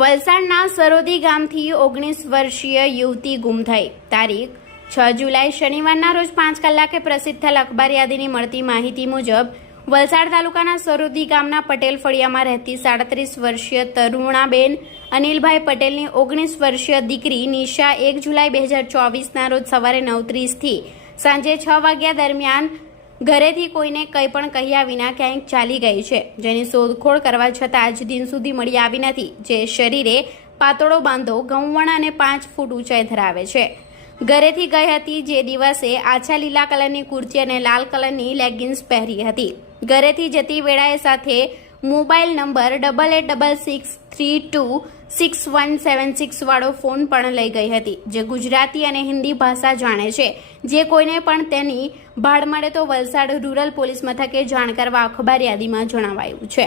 વલસાડના સરોદી ગામથી ઓગણીસ વર્ષીય યુવતી ગુમ થઈ. તારીખ છ જુલાઈ શનિવારના રોજ પાંચ કલાકે પ્રસિદ્ધ થયેલ અખબાર યાદીની મળતી માહિતી મુજબ, વલસાડ તાલુકાના સરોદી ગામના પટેલ ફળિયામાં રહેતી સાડત્રીસ વર્ષીય તરુણાબેન અનિલભાઈ પટેલની ઓગણીસ વર્ષીય દીકરી નિશા એક જુલાઈ બે હજાર ચોવીસના રોજ સવારે નવ ત્રીસથી સાંજે છ વાગ્યા દરમિયાન ઘરેથી કોઈને કંઈ પણ કહ્યા વિના ક્યાંક ચાલી ગઈ છે. જેની શોધખોળ કરવા છતાં આજ દિન સુધી મળી આવી નથી. જે શરીરે પાતળો બાંધો ગૌવણ અને પાંચ ફૂટ ઊંચાઈ ધરાવે છે. ઘરેથી ગઈ હતી જે દિવસે આછા લીલા કલરની કુર્તી અને લાલ કલરની લેગિન્સ પહેરી હતી. ઘરેથી જતી વેળાએ સાથે mobile number double eight double six three two six one seven six વાળો ફોન પણ લઈ ગઈ હતી, જે ગુજરાતી અને હિન્દી ભાષા જાણે છે. જે કોઈને પણ તેની ભાડ મળે તો વલસાડ રૂરલ પોલીસ મથકે જાણ કરવા અખબાર યાદીમાં જણાવાયું છે.